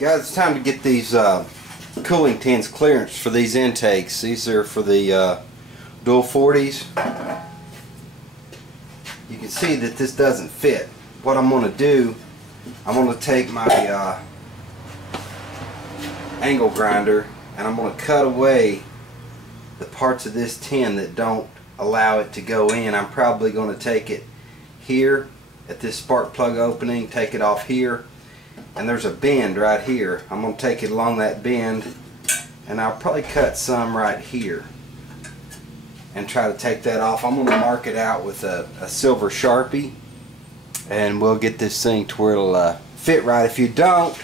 Guys, it's time to get these cooling tins clearance for these intakes. These are for the dual 40s. You can see that this doesn't fit. What I'm going to do, I'm going to take my angle grinder and I'm going to cut away the parts of this tin that don't allow it to go in. I'm probably going to take it here at this spark plug opening, take it off here, and there's a bend right here. I'm going to take it along that bend, and I'll probably cut some right here and try to take that off. I'm going to mark it out with a silver Sharpie, and we'll get this thing to where it'll fit right. If you don't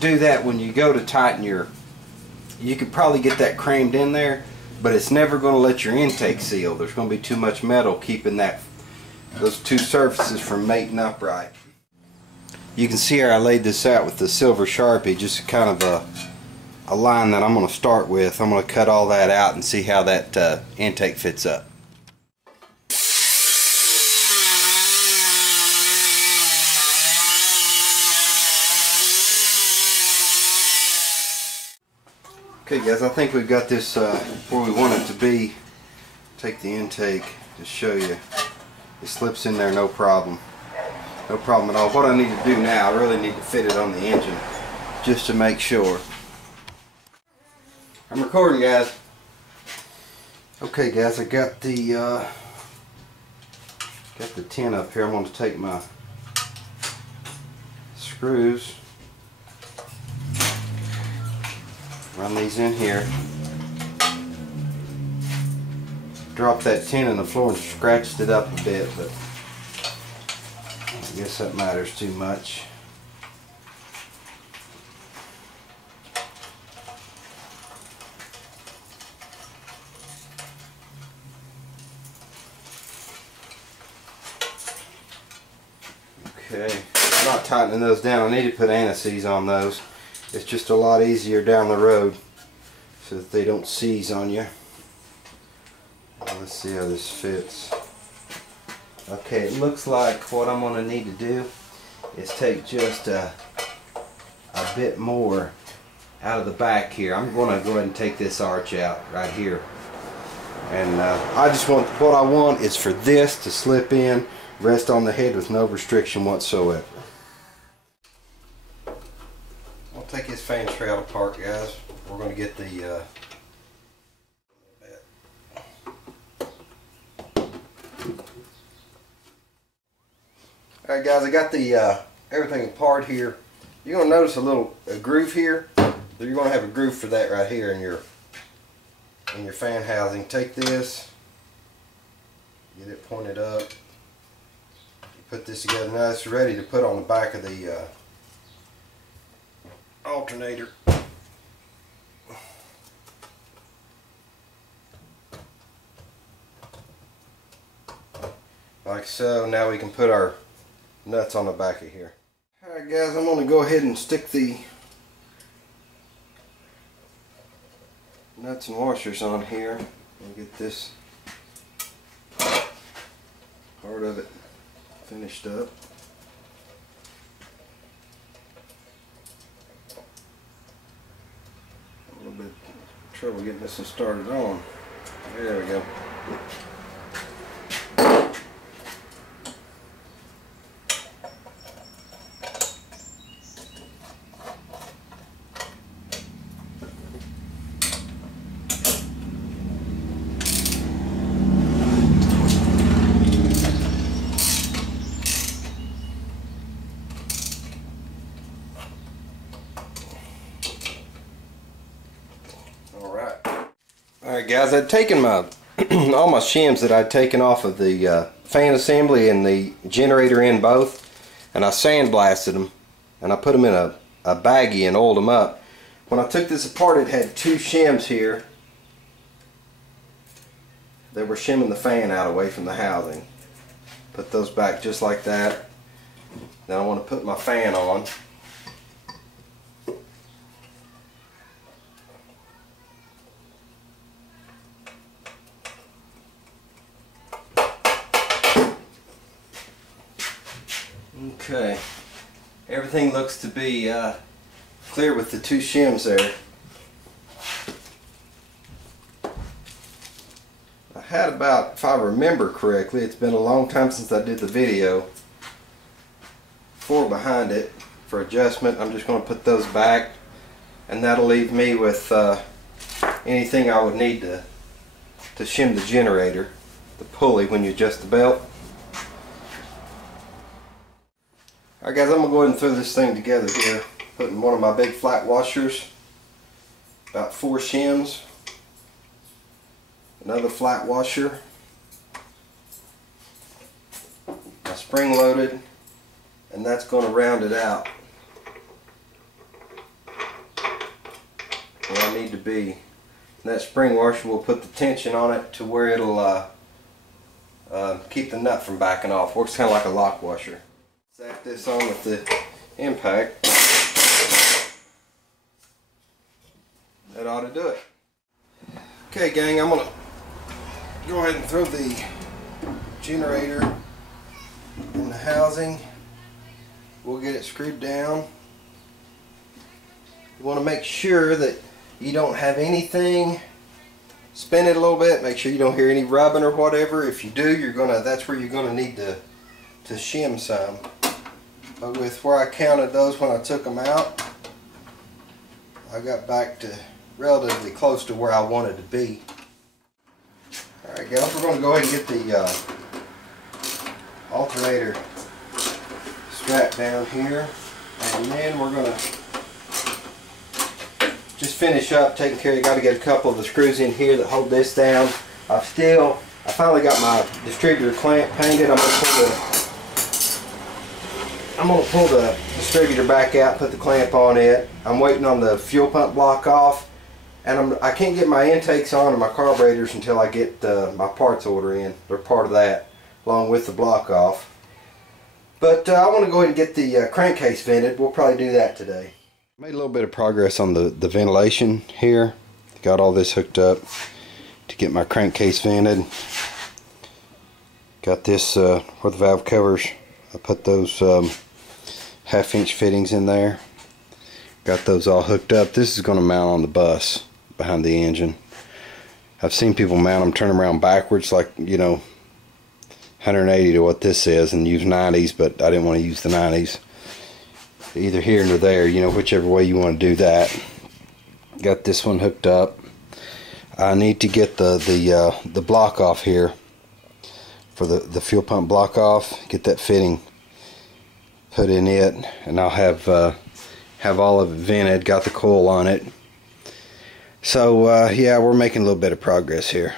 do that when you go to tighten you could probably get that crammed in there, but it's never going to let your intake seal. There's going to be too much metal keeping those two surfaces from mating up right. You can see here I laid this out with the silver Sharpie, just kind of a line that I'm going to start with. I'm going to cut all that out and see how that intake fits up. Okay guys, I think we've got this where we want it to be. Take the intake to show you. It slips in there no problem. No problem at all. What I need to do now, I really need to fit it on the engine just to make sure. I'm recording, guys. Okay guys, I got the tin up here. I'm going to take my screws, run these in here, drop that tin in the floor and scratched it up a bit, but I guess that matters too much. Okay, I'm not tightening those down. I need to put anti-seize on those. It's just a lot easier down the road so that they don't seize on you. Let's see how this fits. Okay, it looks like what I'm going to need to do is take just a bit more out of the back here. I'm going to go ahead and take this arch out right here. And I just want, what I want is for this to slip in, rest on the head with no restriction whatsoever. I'll take this fan shroud apart, guys. We're going to get the Alright guys, I got the everything apart here. You're going to notice a groove here. You're going to have a groove for that right here in your fan housing. Take this, get it pointed up. You put this together. Now it's ready to put on the back of the alternator. Like so. Now we can put our nuts on the back of here. Alright guys, I'm going to go ahead and stick the nuts and washers on here and get this part of it finished up. A little bit of trouble getting this one started on. There we go. Alright guys, I'd taken my all my shims that I'd taken off of the fan assembly and the generator in both, and I sandblasted them and I put them in a baggie and oiled them up. When I took this apart, it had two shims here that were shimming the fan out away from the housing. Put those back just like that. Now I want to put my fan on. Okay, everything looks to be clear with the 2 shims there. I had about, if I remember correctly, it's been a long time since I did the video, 4 behind it for adjustment. I'm just going to put those back, and that'll leave me with anything I would need to shim the generator, the pulley when you adjust the belt. Alright guys, I'm going to go ahead and throw this thing together here. Putting one of my big flat washers, about 4 shims, another flat washer, my spring loaded, and that's going to round it out where I need to be. And that spring washer will put the tension on it to where it'll keep the nut from backing off. Works kind of like a lock washer. Zap this on with the impact. That ought to do it. Okay gang, I'm going to go ahead and throw the generator in the housing. We'll get it screwed down. You want to make sure that you don't have anything. Spin it a little bit, make sure you don't hear any rubbing or whatever. If you do, that's where you're gonna need to shim some. But with where I counted those when I took them out, I got back to relatively close to where I wanted to be. Alright guys, we're gonna go ahead and get the alternator strap down here, and then we're gonna just finish up taking care. You got to get a couple of the screws in here that hold this down. I finally got my distributor clamp painted. I'm gonna pull the distributor back out, put the clamp on it. I'm waiting on the fuel pump block off, and I can't get my intakes on or my carburetors until I get my parts order in. They're part of that, along with the block off. But I want to go ahead and get the crankcase vented. We'll probably do that today. Made a little bit of progress on the ventilation here. Got all this hooked up to get my crankcase vented. Got this where the valve covers. I put those 1/2 inch fittings in there. Got those all hooked up. This is going to mount on the bus behind the engine. I've seen people mount them, turn them around backwards, like, you know, 180 to what this is, and use 90s, but I didn't want to use the 90s. Either here or there, you know, whichever way you want to do that. Got this one hooked up. I need to get the block off here for the fuel pump block off. Get that fitting put in it, and I'll have all of it vented. Got the coil on it. So yeah, we're making a little bit of progress here.